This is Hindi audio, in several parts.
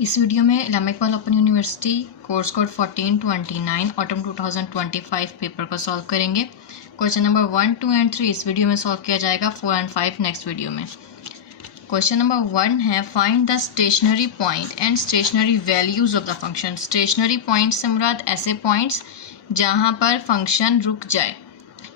इस वीडियो में Islamic Iqbal Open University course code 1429 autumn 2025 paper को सॉल्व करेंगे। क्वेश्चन नंबर 1, 2 एंड 3 इस वीडियो में सॉल्व किया जाएगा, 4 एंड 5 नेक्स्ट वीडियो में। क्वेश्चन नंबर 1 है find the stationary point and stationary values of the function. Stationary point से मुराद ऐसे पॉइंट्स जहाँ पर फंक्शन रुक जाए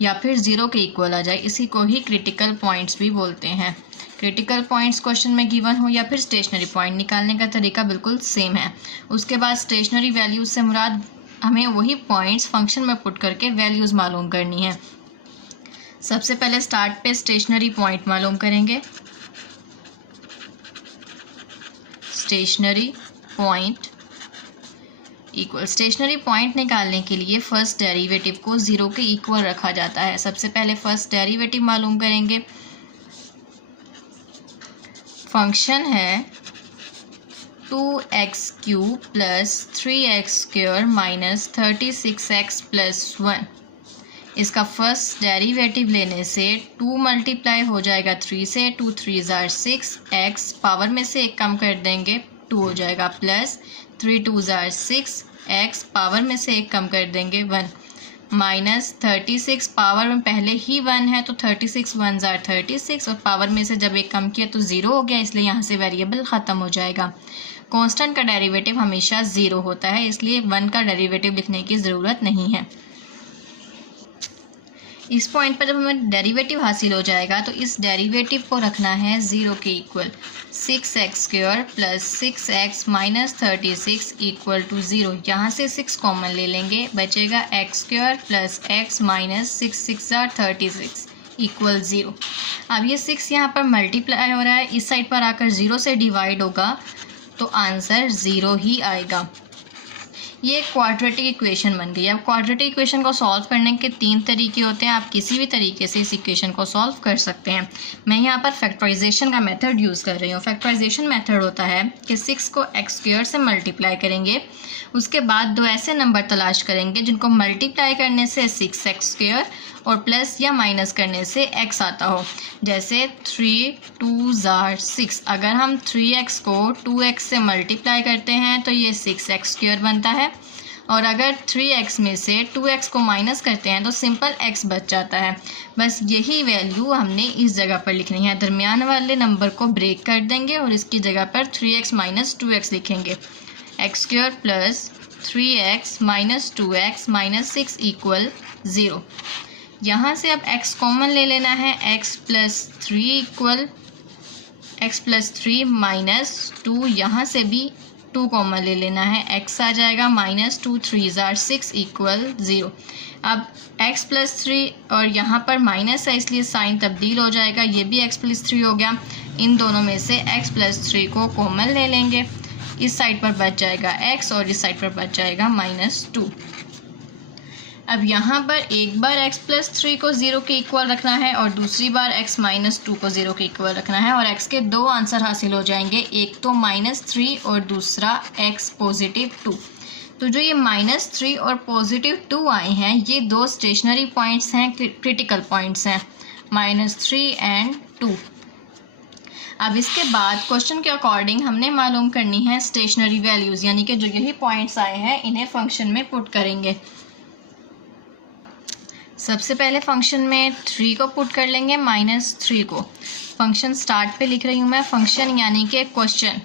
या फिर ज़ीरो के इक्वल आ जाए, इसी को ही क्रिटिकल पॉइंट्स भी बोलते हैं। क्रिटिकल पॉइंट्स क्वेश्चन में गिवन हो या फिर स्टेशनरी पॉइंट, निकालने का तरीका बिल्कुल सेम है। उसके बाद स्टेशनरी वैल्यूज से मुराद हमें वही पॉइंट्स फंक्शन में पुट करके वैल्यूज़ मालूम करनी है। सबसे पहले स्टार्ट पे स्टेशनरी पॉइंट मालूम करेंगे। Stationary point equal, stationary point निकालने के लिए फर्स्ट डेरिवेटिव को ज़ीरो के इक्वल रखा जाता है। सबसे पहले फर्स्ट डेरिवेटिव मालूम करेंगे। फंक्शन है 2x³ plus 3x² minus 36x plus 1। इसका फर्स्ट डेरिवेटिव लेने से 2 मल्टीप्लाई हो जाएगा 3 से, 2 3 ज़ार 6, x पावर में से एक कम कर देंगे 2 हो जाएगा, प्लस 3 2 ज़ार 6, x पावर में से एक कम कर देंगे 1, माइनस 36 पावर में पहले ही 1 है तो 36 1 ज़ार 36 और पावर में से जब एक कम किया तो 0 हो गया, इसलिए यहाँ से वेरिएबल ख़त्म हो जाएगा। कांस्टेंट का डेरिवेटिव हमेशा 0 होता है, इसलिए 1 का डेरिवेटिव लिखने की ज़रूरत नहीं है। इस पॉइंट पर जब हमें डेरिवेटिव हासिल हो जाएगा तो इस डेरिवेटिव को रखना है 0 के equal. 6x² plus 6x minus 36 equal to 0। यहाँ से 6 कॉमन ले लेंगे, बचेगा x² प्लस x माइनस 6 6 ज़ार 36 इक्वल 0। अब ये 6 यहाँ पर मल्टीप्लाई हो रहा है, इस साइड पर आकर 0 से डिवाइड होगा तो आंसर 0 ही आएगा। ये एक क्वाड्रेटिक इक्वेशन बन गई। अब क्वाड्रेटिक इक्वेशन को सॉल्व करने के 3 तरीके होते हैं, आप किसी भी तरीके से इस इक्वेशन को सॉल्व कर सकते हैं। मैं यहाँ पर फैक्टराइजेशन का मेथड यूज़ कर रही हूँ। फैक्टराइजेशन मेथड होता है कि 6 को x² से मल्टीप्लाई करेंगे, उसके बाद दो ऐसे नंबर तलाश करेंगे जिनको मल्टीप्लाई करने से 6x² और प्लस या माइनस करने से x आता हो। जैसे 3 2 ज़ार 6, अगर हम 3x को 2x से मल्टीप्लाई करते हैं तो ये 6x² बनता है, और अगर 3x में से 2x को माइनस करते हैं तो सिंपल x बच जाता है। बस यही वैल्यू हमने इस जगह पर लिखनी है। दरमियान वाले नंबर को ब्रेक कर देंगे और इसकी जगह पर 3x माइनस 2x लिखेंगे। x² plus 3x minus 2x minus 6 equal 0। यहाँ से अब x कॉमन ले लेना है, x plus 3 equal x plus 3 minus 2, यहाँ से भी 2 कॉमन ले लेना है, x आ जाएगा माइनस 2 3 ज़ार 6 इक्वल 0। अब x प्लस 3 और यहाँ पर माइनस है इसलिए साइन तब्दील हो जाएगा, ये भी x प्लस 3 हो गया। इन दोनों में से x प्लस 3 को कॉमन ले लेंगे, इस साइड पर बच जाएगा x और इस साइड पर बच जाएगा माइनस 2। अब यहाँ पर एक बार x प्लस 3 को 0 के इक्वल रखना है और दूसरी बार x माइनस 2 को 0 के इक्वल रखना है, और x के 2 आंसर हासिल हो जाएंगे, एक तो माइनस 3 और दूसरा x पॉजिटिव 2। तो जो ये माइनस 3 और पॉजिटिव 2 आए हैं ये दो स्टेशनरी पॉइंट्स हैं, क्रिटिकल पॉइंट्स हैं, माइनस 3 एंड 2। अब इसके बाद क्वेश्चन के अकॉर्डिंग हमने मालूम करनी है स्टेशनरी वैल्यूज़, यानी कि जो यही पॉइंट्स आए हैं इन्हें फंक्शन में पुट करेंगे। सबसे पहले फंक्शन में 3 को पुट कर लेंगे, माइनस 3 को। फंक्शन स्टार्ट पे लिख रही हूँ मैं, फंक्शन यानी कि क्वेश्चन।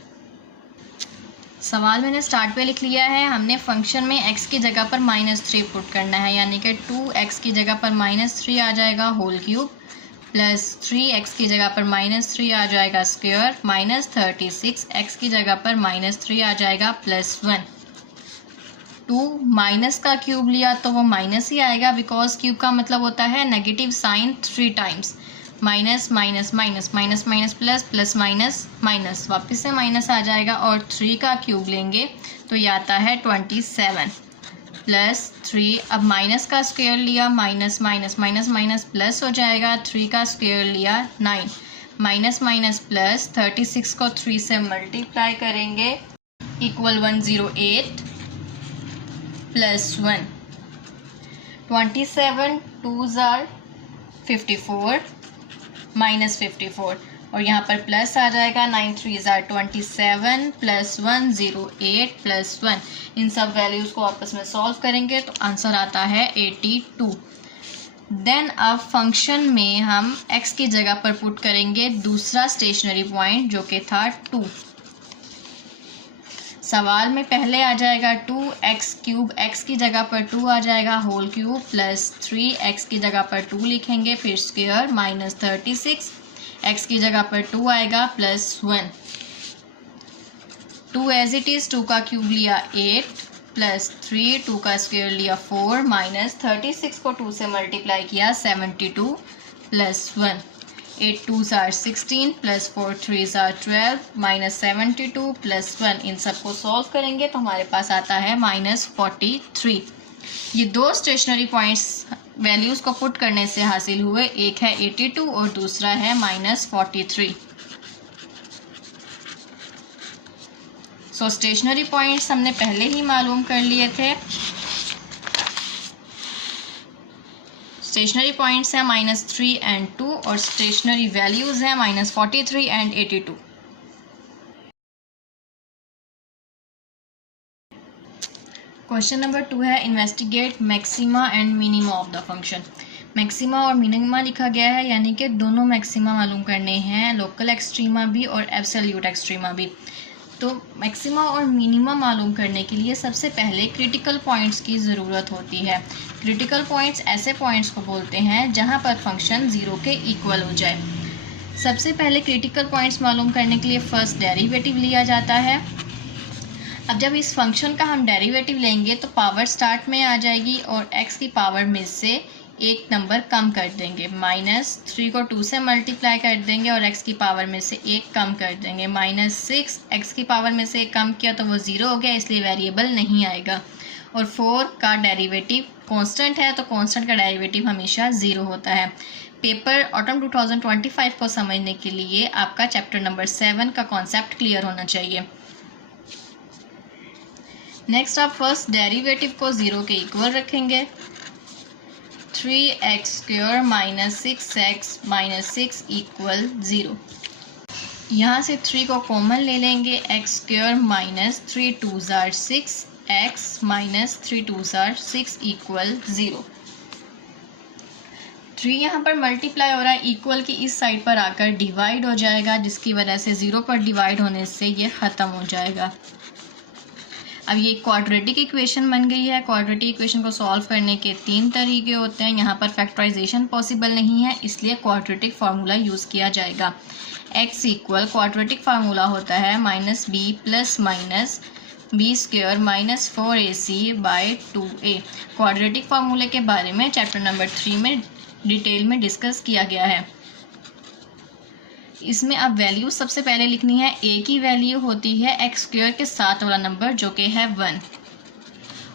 सवाल मैंने स्टार्ट पे लिख लिया है। हमने फंक्शन में x की जगह पर माइनस 3 पुट करना है, यानी कि 2x की जगह पर माइनस 3 आ जाएगा होल क्यूब, प्लस 3x की जगह पर माइनस 3 आ जाएगा स्क्वायर, माइनस 36 x की जगह पर माइनस 3 आ जाएगा प्लस 1। 2 माइनस का क्यूब लिया तो वो माइनस ही आएगा, बिकॉज क्यूब का मतलब होता है negative sign 3 times. Minus minus minus minus minus plus plus minus minus, वापस से माइनस आ जाएगा, और 3 का क्यूब लेंगे तो ये आता है 27 प्लस 3। अब माइनस का स्क्वायर लिया, minus minus minus minus plus हो जाएगा, 3 का स्क्वायर लिया 9, माइनस माइनस प्लस 36 को 3 से मल्टीप्लाई करेंगे इक्वल 108 प्लस 1। 27 2 ज़ार 54 माइनस 54, और यहाँ पर प्लस आ जाएगा 9 3 27 प्लस 1 0 8 प्लस 1। इन सब वैल्यूज़ को आपस में सॉल्व करेंगे तो आंसर आता है 82। देन अब फंक्शन में हम x की जगह पर पुट करेंगे दूसरा स्टेशनरी पॉइंट जो कि था 2। सवाल में पहले आ जाएगा 2x³ x की जगह पर 2 आ जाएगा होल क्यूब प्लस 3x की जगह पर 2 लिखेंगे फिर स्क्वायर माइनस 36 x की जगह पर 2 आएगा प्लस 1। 2 एज इट इज़ 2 का क्यूब लिया 8 प्लस 3 2 का स्क्वायर लिया 4 माइनस 36 को 2 से मल्टीप्लाई किया 72 plus 1। 8 2s are 16 plus 4 3s are 12 minus 72 plus 1। इन सबको सॉल्व करेंगे तो हमारे पास आता है -43। ये दो स्टेशनरी पॉइंट्स वैल्यूज़ को पुट करने से हासिल हुए, एक है 82 और दूसरा है -43। सो स्टेशनरी पॉइंट्स हमने पहले ही मालूम कर लिए थे। स्टेशनरी पॉइंट्स हैं -3 एंड 2 और स्टेशनरी वैल्यूज़ हैं -43 एंड 82। क्वेश्चन नंबर 2 है investigate maxima and minima of the function. Maxima और मिनिमा लिखा गया है, यानी कि दोनों मैक्सिमा मालूम करने हैं, लोकल एक्सट्रीमा भी और एब्सोल्यूट एक्सट्रीमा भी। तो मैक्सिमा और मिनिमा मालूम करने के लिए सबसे पहले क्रिटिकल पॉइंट्स की ज़रूरत होती है। क्रिटिकल पॉइंट्स ऐसे पॉइंट्स को बोलते हैं जहां पर फंक्शन 0 के इक्वल हो जाए। सबसे पहले क्रिटिकल पॉइंट्स मालूम करने के लिए फर्स्ट डेरिवेटिव लिया जाता है। अब जब इस फंक्शन का हम डेरिवेटिव लेंगे तो पावर स्टार्ट में आ जाएगी और x की पावर में से एक नंबर कम कर देंगे। -3 को 2 से मल्टीप्लाई कर देंगे और x की पावर में से एक कम कर देंगे। -6 x की पावर में से एक कम किया तो वो 0 हो गया, इसलिए वेरिएबल नहीं आएगा। और 4 का डेरिवेटिव कांस्टेंट है तो कांस्टेंट का डेरिवेटिव हमेशा 0 होता है। पेपर ऑटम 2025 को समझने के लिए आपका चैप्टर नंबर 7 का कॉन्सेप्ट क्लियर होना चाहिए। नेक्स्ट आप फर्स्ट डेरिवेटिव को 0 के इक्वल रखेंगे। 3x² minus 6x minus 6 equal 0। यहाँ से 3 को कॉमन ले लेंगे। x² minus 3 2s are 6 x minus 3 2s are 6 equal 0। 3 यहाँ पर मल्टीप्लाई हो रहा है, इक्वल की इस साइड पर आकर डिवाइड हो जाएगा, जिसकी वजह से 0 पर डिवाइड होने से ये ख़त्म हो जाएगा। अब ये क्वाड्रेटिक इक्वेशन बन गई है। क्वाड्रेटिक इक्वेशन को सॉल्व करने के 3 तरीके होते हैं। यहाँ पर फैक्टराइजेशन पॉसिबल नहीं है, इसलिए क्वाड्रेटिक फार्मूला यूज़ किया जाएगा। x इक्वल क्वाड्रेटिक फार्मूला होता है -b plus minus b² minus 4ac/2a। Quadratic फार्मूले के बारे में चैप्टर नंबर 3 में डिटेल में डिस्कस किया गया है। इसमें अब वैल्यू सबसे पहले लिखनी है। a की वैल्यू होती है x² के साथ वाला नंबर जो कि है 1,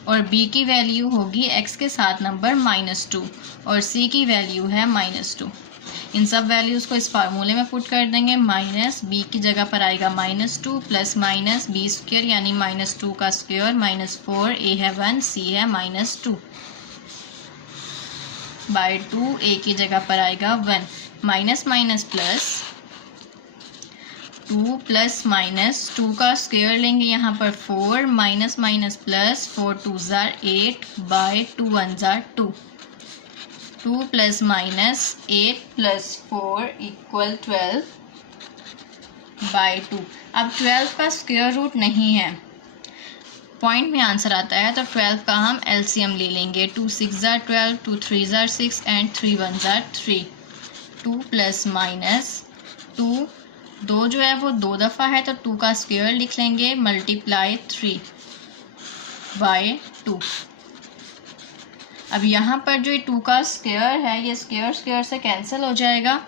और b की वैल्यू होगी x के साथ नंबर -2, और c की वैल्यू है -2। इन सब वैल्यूज़ को इस फार्मूले में पुट कर देंगे। -b की जगह पर आएगा -2 प्लस माइनस b² यानी -2 का स्क्वायर माइनस 4, a है 1 c है -2 बाय 2, a की जगह पर आएगा 1 minus minus plus 2 plus minus 2 का स्क्वायर लेंगे यहाँ पर 4 minus minus plus 4 2s are 8 by 2 1s are 2 2 plus minus 8 plus 4 equal 12 by 2। अब 12 का स्क्वायर रूट नहीं है, पॉइंट में आंसर आता है, तो 12 का हम एलसीएम ले लेंगे। 2 6s are 12 2 3s are 6 and 3 1s are 3। 2 plus minus 2 2 जो है वो 2 दफ़ा है तो 2 का स्क्वायर लिख लेंगे मल्टीप्लाई 3 बाय 2। अब यहाँ पर जो 2 का स्क्वायर है ये स्क्वायर से कैंसिल हो जाएगा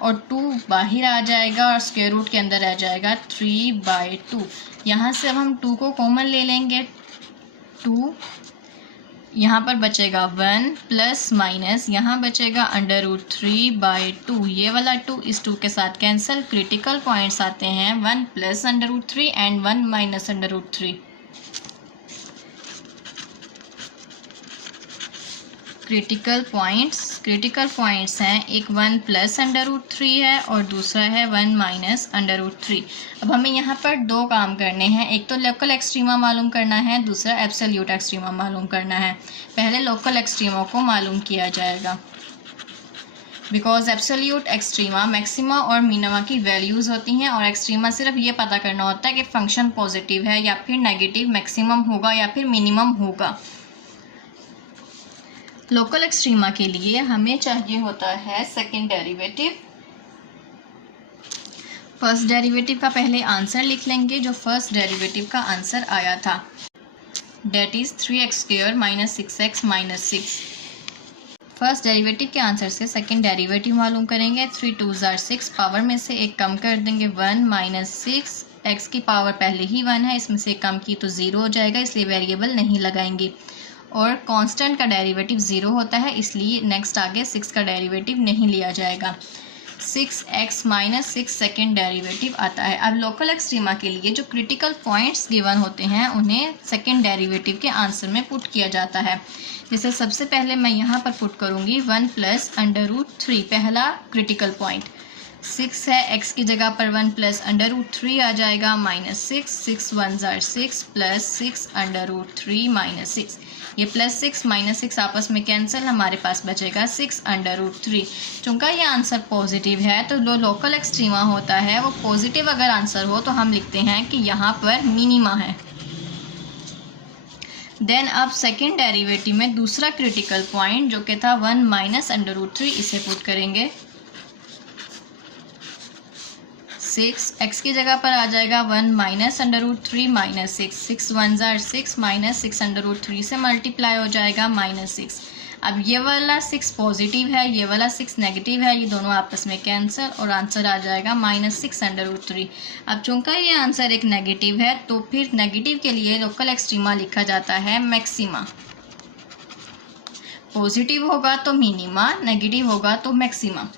और 2 बाहर आ जाएगा और स्क्वायर रूट के अंदर रह जाएगा 3/2। यहाँ से अब हम 2 को कॉमन ले लेंगे। 2 यहाँ पर बचेगा 1 प्लस माइनस यहाँ बचेगा √3/2। ये वाला 2 इस 2 के साथ कैंसिल। क्रिटिकल पॉइंट्स आते हैं 1 plus √3 and 1 minus √3। Critical points हैं, एक 1 प्लस अंडर रूट 3 है और दूसरा है 1 माइनस अंडर रूट 3। अब हमें यहाँ पर दो काम करने हैं, एक तो लोकल एक्सट्रीमा मालूम करना है, दूसरा एब्सोल्यूट एक्सट्रीमा मालूम करना है। पहले लोकल एक्सट्रीमा को मालूम किया जाएगा, बिकॉज एब्सोल्यूट एक्सट्रीमा मैक्सिमा और मिनिमा की वैल्यूज़ होती हैं और एक्सट्रीमा सिर्फ ये पता करना होता है कि फंक्शन पॉजिटिव है या फिर नेगेटिव, मैक्सिमम होगा या फिर मिनिमम होगा। लोकल एक्सट्रीमा के लिए हमें चाहिए होता है सेकंड डेरिवेटिव। फर्स्ट डेरिवेटिव का पहले आंसर लिख लेंगे, जो फर्स्ट डेरिवेटिव का आंसर आया था, that is 3x² - 6x - 6। First derivative के आंसर से सेकंड डेरिवेटिव मालूम करेंगे। 3 2s are 6, पावर में से एक कम कर देंगे, 1 - 6, x की पावर पहले ही 1 है, इसमें से कम की तो 0 हो जाएगा, इसलिए वेरिएबल नहीं लगाएंगे। और कांस्टेंट का डेरिवेटिव 0 होता है, इसलिए नेक्स्ट आगे 6 का डेरिवेटिव नहीं लिया जाएगा। 6x - 6 सेकेंड डेरिवेटिव आता है। अब लोकल एक्सट्रीमा के लिए जो क्रिटिकल पॉइंट्स गिवन होते हैं उन्हें सेकेंड डेरिवेटिव के आंसर में पुट किया जाता है। जैसे सबसे पहले मैं यहाँ पर पुट करूँगी 1 प्लस अंडर रूट 3, पहला क्रिटिकल पॉइंट 6 है, x की जगह पर 1 प्लस अंडर रूट 3 आ जाएगा, -6, 6 1s are 6 plus 6 under root 3 -6। ये +6 -6 आपस में कैंसिल, हमारे पास बचेगा 6 अंडर रूट 3। चूँकि ये आंसर पॉजिटिव है तो जो लोकल एक्सट्रीमा होता है वो पॉजिटिव अगर आंसर हो तो हम लिखते हैं कि यहाँ पर मिनिमा है। देन अब सेकेंड डेरिवेटिव में दूसरा क्रिटिकल पॉइंट जो कि था 1 माइनस अंडर रूट 3, इसे पुट करेंगे। 6 x की जगह पर आ जाएगा 1 minus under root 3 -6, 6 1s are 6 -6 under root 3 से मल्टीप्लाई हो जाएगा -6। अब ये वाला 6 पॉजिटिव है, ये वाला 6 नेगेटिव है, ये दोनों आपस में कैंसिल और आंसर आ जाएगा -6 अंडर रूट 3। अब चूंकि ये आंसर एक नेगेटिव है तो फिर नेगेटिव के लिए लोकल एक्सट्रीमा लिखा जाता है मैक्सिमा। पॉजिटिव होगा तो मिनिमा, नेगेटिव होगा तो मैक्सिमा।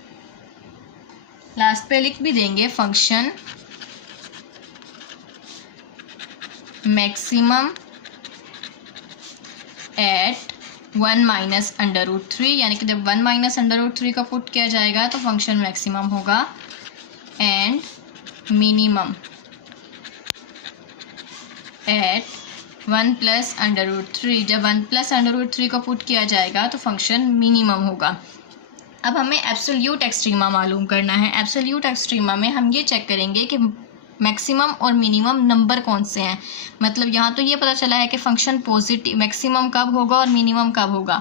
लास्ट पे लिख भी देंगे function maximum at 1 minus under root 3, यानी कि जब 1 माइनस अंडर रूट 3 का पुट किया जाएगा तो फंक्शन मैक्सिमम होगा, and minimum at 1 plus under root 3। जब 1 प्लस अंडर रूट 3 का पुट किया जाएगा तो फंक्शन मिनिमम होगा। अब हमें एब्सोल्यूट एक्सट्रीमा मालूम करना है। एब्सोल्यूट एक्सट्रीमा में हम ये चेक करेंगे कि मैक्सिमम और मिनिमम नंबर कौन से हैं। मतलब यहाँ तो ये पता चला है कि फंक्शन पॉजिटिव मैक्सिमम कब होगा और मिनिमम कब होगा।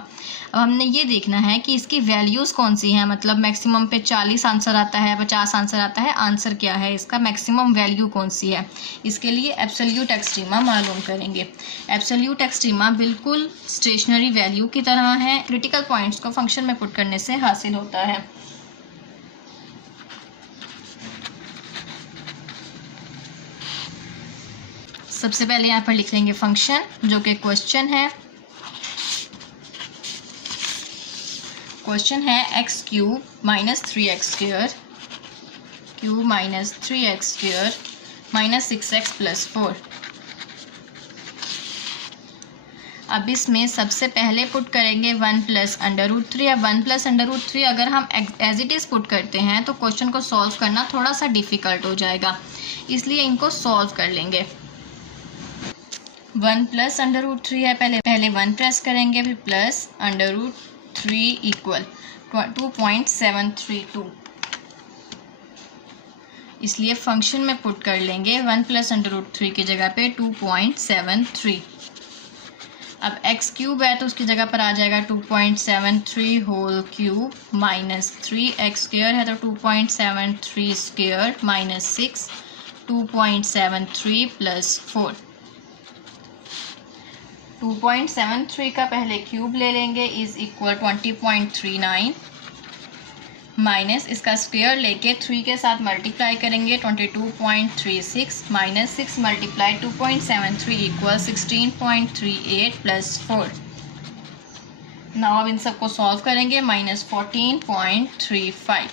अब हमने ये देखना है कि इसकी वैल्यूज़ कौन सी हैं। मतलब मैक्सिमम पे 40 आंसर आता है, 50 आंसर आता है, आंसर क्या है इसका, मैक्सिमम वैल्यू कौन सी है। इसके लिए एब्सोल्यूट एक्सट्रीमा मालूम करेंगे। एब्सोल्यूट एक्सट्रीमा बिल्कुल स्टेशनरी वैल्यू की तरह है, क्रिटिकल पॉइंट्स को फंक्शन में पुट करने से हासिल होता है। सबसे पहले यहाँ पर लिख लेंगे फंक्शन जो कि क्वेश्चन है। क्वेश्चन है x³ - 3x² - 3x² - 6x + 4। अब इसमें सबसे पहले पुट करेंगे 1 प्लस अंडर रूट 3। अब 1 प्लस अंडर रूट 3 अगर हम एज इट इज़ पुट करते हैं तो क्वेश्चन को सॉल्व करना थोड़ा सा डिफ़िकल्ट हो जाएगा, इसलिए इनको सॉल्व कर लेंगे। 1 प्लस अंडर रूट 3 है, पहले 1 प्रेस करेंगे, फिर प्लस अंडर रूट 3 इक्वल 2.732, इसलिए फंक्शन में पुट कर लेंगे 1 प्लस अंडर रूट 3 की जगह पे 2.73। अब x³ है तो उसकी जगह पर आ जाएगा 2.73 होल क्यूब माइनस 3x² है तो 2.73² माइनस 6, 2.73 + 4। 2.73 का पहले क्यूब ले लेंगे, इज इक्वल 20.39 माइनस इसका स्क्वायर लेके 3 के साथ मल्टीप्लाई करेंगे 22.36 माइनस 6 मल्टीप्लाई 2.73 इक्वल 16.38 + 4। नाउ अब इन सबको सॉल्व करेंगे, -14.35।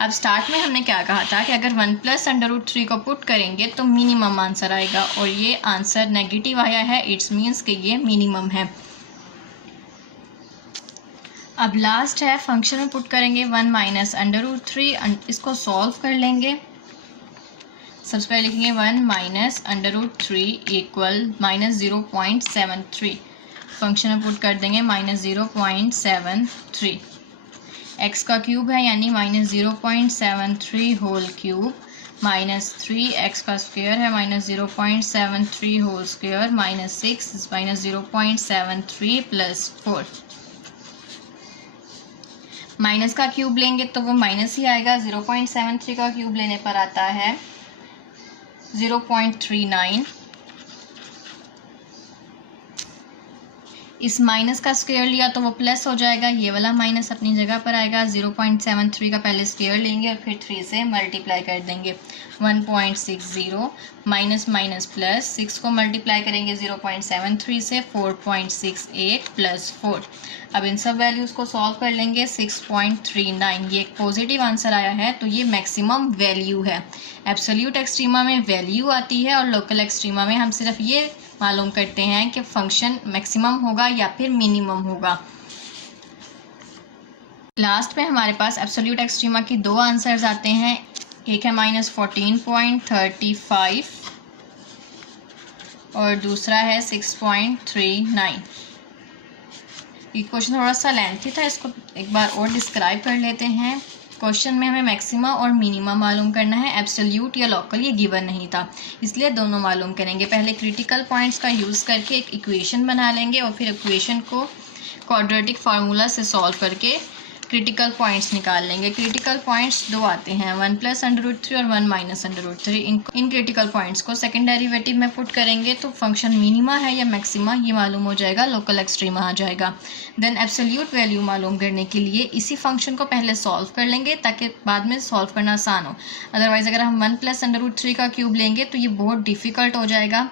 अब स्टार्ट में हमने क्या कहा था कि अगर 1 प्लस अंडर रूट 3 को पुट करेंगे तो मिनिमम आंसर आएगा, और ये आंसर नेगेटिव आया है, इट्स मीन्स कि ये मिनिमम है। अब लास्ट है, फंक्शन में पुट करेंगे 1 माइनस √3, इसको सॉल्व कर लेंगे। सबसे पहले लिखेंगे 1 माइनस √3 इक्वल -0.73, फंक्शन में पुट कर देंगे -0.73। एक्स का क्यूब है यानी -0.73 होल क्यूब -3 x का स्क्वायर है -0.73 होल स्क्वायर -6 -0.73 प्लस 4। माइनस का क्यूब लेंगे तो वो माइनस ही आएगा। 0.73 का क्यूब लेने पर आता है 0.39। इस माइनस का स्क्वायर लिया तो वो प्लस हो जाएगा, ये वाला माइनस अपनी जगह पर आएगा। 0.73 का पहले स्क्वायर लेंगे और फिर 3 से मल्टीप्लाई कर देंगे। 1.60 माइनस माइनस प्लस, 6 को मल्टीप्लाई करेंगे 0.73 से 4.68 प्लस 4। अब इन सब वैल्यूज़ को सॉल्व कर लेंगे। 6.39 ये एक पॉजिटिव आंसर आया है, तो ये मैक्सिमम वैल्यू है। एब्सोल्यूट एक्सट्रीमा में वैल्यू आती है और लोकल एक्सट्रीमा में हम सिर्फ ये मालूम करते हैं कि फंक्शन मैक्सिमम होगा या फिर मिनिमम होगा। लास्ट में हमारे पास एब्सोल्यूट एक्सट्रीमा की 2 आंसर्स आते हैं। एक है -14.35 और दूसरा है 6.39। ये क्वेश्चन थोड़ा सा लेंथी था, इसको एक बार और डिस्क्राइब कर लेते हैं। क्वेश्चन में हमें मैक्सिमा और मिनिमा मालूम करना है, एब्सोल्यूट या लोकल ये गिवन नहीं था, इसलिए दोनों मालूम करेंगे। पहले क्रिटिकल पॉइंट्स का यूज़ करके एक इक्वेशन बना लेंगे और फिर इक्वेशन को क्वाड्रेटिक फार्मूला से सॉल्व करके क्रिटिकल पॉइंट्स निकाल लेंगे। क्रिटिकल पॉइंट्स 2 आते हैं, 1 + √3 और 1 - √3। इन क्रिटिकल पॉइंट्स को सेकंड डेरिवेटिव में पुट करेंगे तो फंक्शन मिनिमा है या मैक्सिमा ये मालूम हो जाएगा, लोकल एक्सट्रीमा आ जाएगा। देन एब्सोल्यूट वैल्यू मालूम करने के लिए इसी फंक्शन को पहले सॉल्व कर लेंगे ताकि बाद में सॉल्व करना आसान हो। अदरवाइज़ अगर हम 1 + √3 का क्यूब लेंगे तो ये बहुत डिफ़िकल्ट हो जाएगा।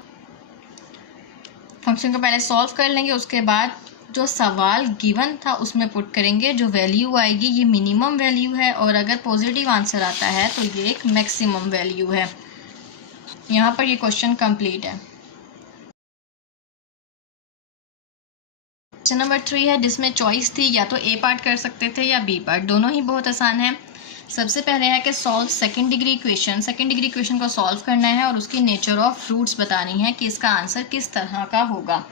फंक्शन को पहले सॉल्व कर लेंगे, उसके बाद जो सवाल गिवन था उसमें पुट करेंगे। जो वैल्यू आएगी ये मिनिमम वैल्यू है और अगर पॉजिटिव आंसर आता है तो ये एक मैक्सिमम वैल्यू है। यहाँ पर ये क्वेश्चन कंप्लीट है। क्वेश्चन नंबर 3 है जिसमें चॉइस थी, या तो ए पार्ट कर सकते थे या बी पार्ट, दोनों ही बहुत आसान है। सबसे पहले है कि solve second degree equation. Second degree equation को सॉल्व करना है और उसकी नेचर ऑफ रूट्स बतानी है कि इसका आंसर किस तरह का होगा।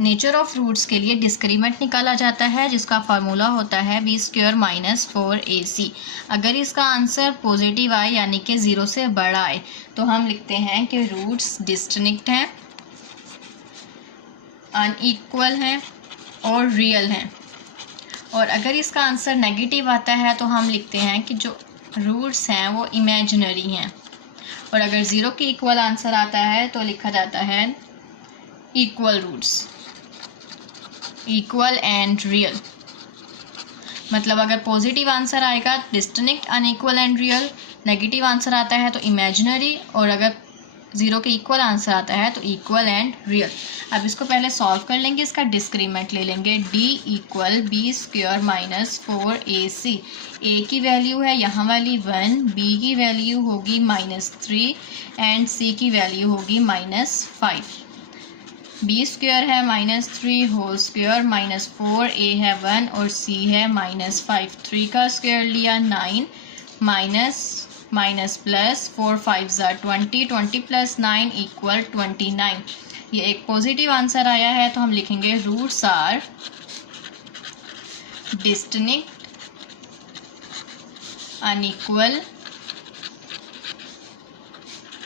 नेचर ऑफ रूट्स के लिए डिस्क्रीमेंट निकाला जाता है जिसका फार्मूला होता है b² - 4ac। अगर इसका आंसर पॉजिटिव आए यानी कि 0 से बड़ा आए तो हम लिखते हैं कि रूट्स डिस्टिंक्ट हैं, अनइक्वल हैं और रियल हैं। और अगर इसका आंसर नेगेटिव आता है तो हम लिखते हैं कि जो रूट्स हैं वो इमेजिनरी हैं। और अगर 0 के इक्वल आंसर आता है तो लिखा जाता है equal roots, equal and real. मतलब अगर पॉजिटिव आंसर आएगा distinct, unequal and real, negative answer आता है तो इमेजिनरी, और अगर 0 के इक्वल आंसर आता है तो इक्वल एंड रियल। अब इसको पहले सॉल्व कर लेंगे, इसका डिस्क्रीमेंट ले लेंगे। d = b² - 4ac। a की वैल्यू है यहाँ वाली 1, b की वैल्यू होगी -3 एंड c की वैल्यू होगी -5। b² है -3 होल स्क्वायर -4a है 1 और c है -5। 3 का स्क्वायर लिया 9 माइनस प्लस 4 5 20, 20 + 9 = 29। ये एक पॉजिटिव आंसर आया है तो हम लिखेंगे roots are distinct, unequal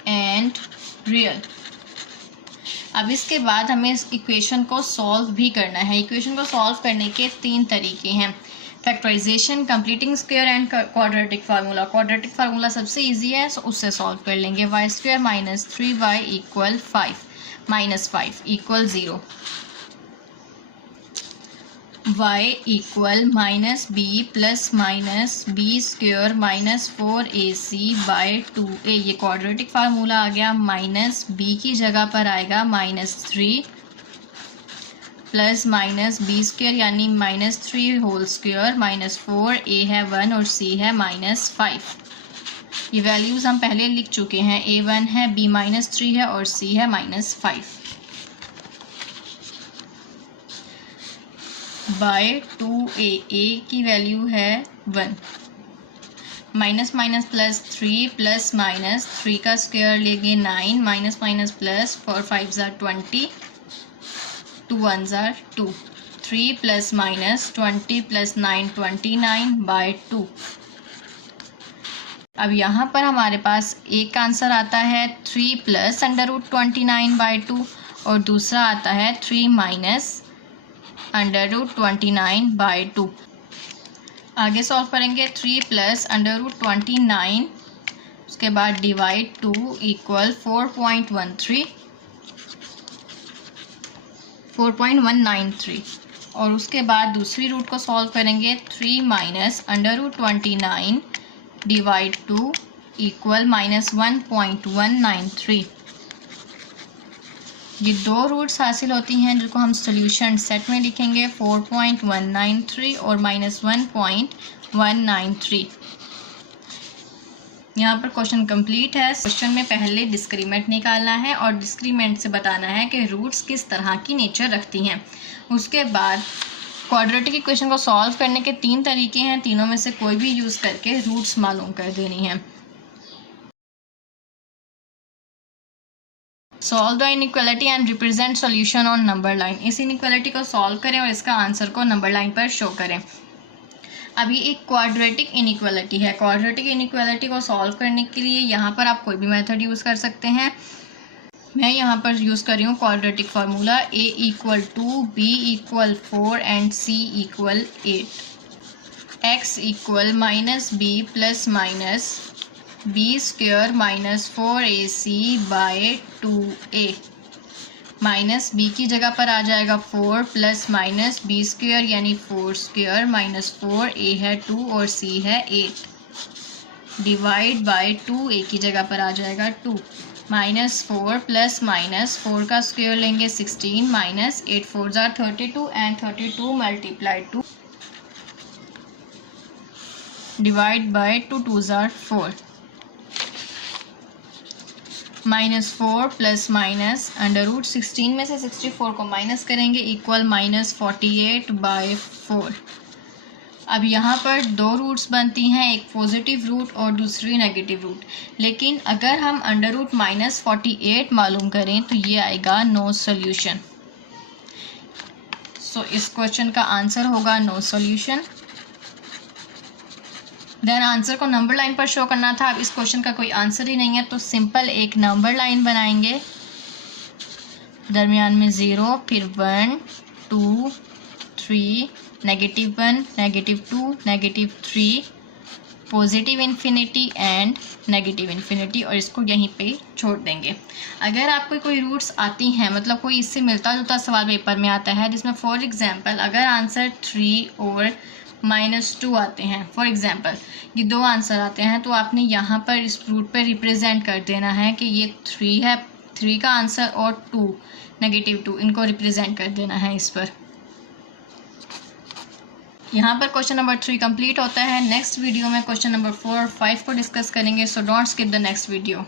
and real. अब इसके बाद हमें इस इक्वेशन को सॉल्व भी करना है। इक्वेशन को सॉल्व करने के 3 तरीके हैं, factorisation, completing square and quadratic formula. Quadratic formula सबसे इजी है तो उससे सॉल्व कर लेंगे। y² - 3y = 5 -5 = 0। y = -b + -b² - 4ac/2a। ये क्वाड्रेटिक फार्मूला आ गया। -b की जगह पर आएगा -3 + -b² यानी -3 होल स्क्वायर -4a है 1 और c है -5। ये वैल्यूज़ हम पहले लिख चुके हैं, a 1 है, b -3 है और c है -5। बाय 2a, a की वैल्यू है 1, minus minus plus 3 plus minus 3 का स्क्वायर लेंगे 9, माइनस माइनस प्लस 4 5 ज़ार 20, 2 1 ज़ार 2, 3 प्लस माइनस 20 प्लस 9 29 बाय 2। अब यहाँ पर हमारे पास एक आंसर आता है 3 प्लस √29/2 और दूसरा आता है 3 माइनस √29/2। आगे सॉल्व करेंगे 3 प्लस √29, उसके बाद डिवाइड 2 इक्वल 4.193 और उसके बाद दूसरी रूट को सॉल्व करेंगे 3 माइनस √29 डिवाइड 2 इक्वल -1.193। ये दो रूट्स हासिल होती हैं जिनको हम सॉल्यूशन सेट में लिखेंगे 4.193 और -1.193। यहाँ पर क्वेश्चन कंप्लीट है। क्वेश्चन में पहले डिस्क्रीमेंट निकालना है और डिस्क्रीमेंट से बताना है कि रूट्स किस तरह की नेचर रखती हैं। उसके बाद क्वाड्रेटिक इक्वेशन को सॉल्व करने के 3 तरीके हैं, तीनों में से कोई भी यूज़ करके रूट्स मालूम कर देनी है। Solve the inequality and represent solution on number line. इस इनइक्वालिटी को सॉल्व करें और इसका आंसर को नंबर लाइन पर शो करें। अभी एक क्वाड्रेटिक इनइक्वालिटी है। क्वाड्रेटिक इनइक्वालिटी को सॉल्व करने के लिए यहाँ पर आप कोई भी मेथड यूज़ कर सकते हैं। मैं यहाँ पर यूज़ कर रही हूँ quadratic formula a = 2, b = 4 and c = 8। x = -b plus minus b² -4ac by 2a। Minus b की जगह पर आ जाएगा 4 प्लस माइनस b² यानी 4² -4a है 2 और c है 8 डिवाइड बाय 2a की जगह पर आ जाएगा 2 -4 प्लस माइनस 4 का स्क्वायर लेंगे 16 माइनस 8 4 ज़ार 32 एंड 32 मल्टीप्लाई 2 डिवाइड बाय 2 2 ज़ार 4 -4 प्लस माइनस √16 में से 64 को माइनस करेंगे इक्वल -48/4। अब यहाँ पर दो रूट्स बनती हैं, एक पॉजिटिव रूट और दूसरी नेगेटिव रूट। लेकिन अगर हम √-48 मालूम करें तो ये आएगा नो सॉल्यूशन। सो इस क्वेश्चन का आंसर होगा नो सॉल्यूशन। देन आंसर को नंबर लाइन पर शो करना था। अब इस क्वेश्चन का कोई आंसर ही नहीं है तो सिंपल एक नंबर लाइन बनाएंगे, दरमियान में 0, फिर 1 2 3 -1 -2 -3 positive infinity and negative infinity और इसको यहीं पे छोड़ देंगे। अगर आपको कोई रूट्स आती हैं, मतलब कोई इससे मिलता जुलता सवाल पेपर में आता है जिसमें फॉर एग्जांपल अगर आंसर 3 और -2 आते हैं, फॉर एग्जांपल ये दो आंसर आते हैं, तो आपने यहाँ पर इस रूट पर रिप्रेजेंट कर देना है कि ये 3 है, 3 का आंसर और 2 -2 इनको रिप्रेजेंट कर देना है इस पर। यहाँ पर क्वेश्चन नंबर 3 कंप्लीट होता है। नेक्स्ट वीडियो में क्वेश्चन नंबर 4 और 5 को डिस्कस करेंगे। So don't skip the next video.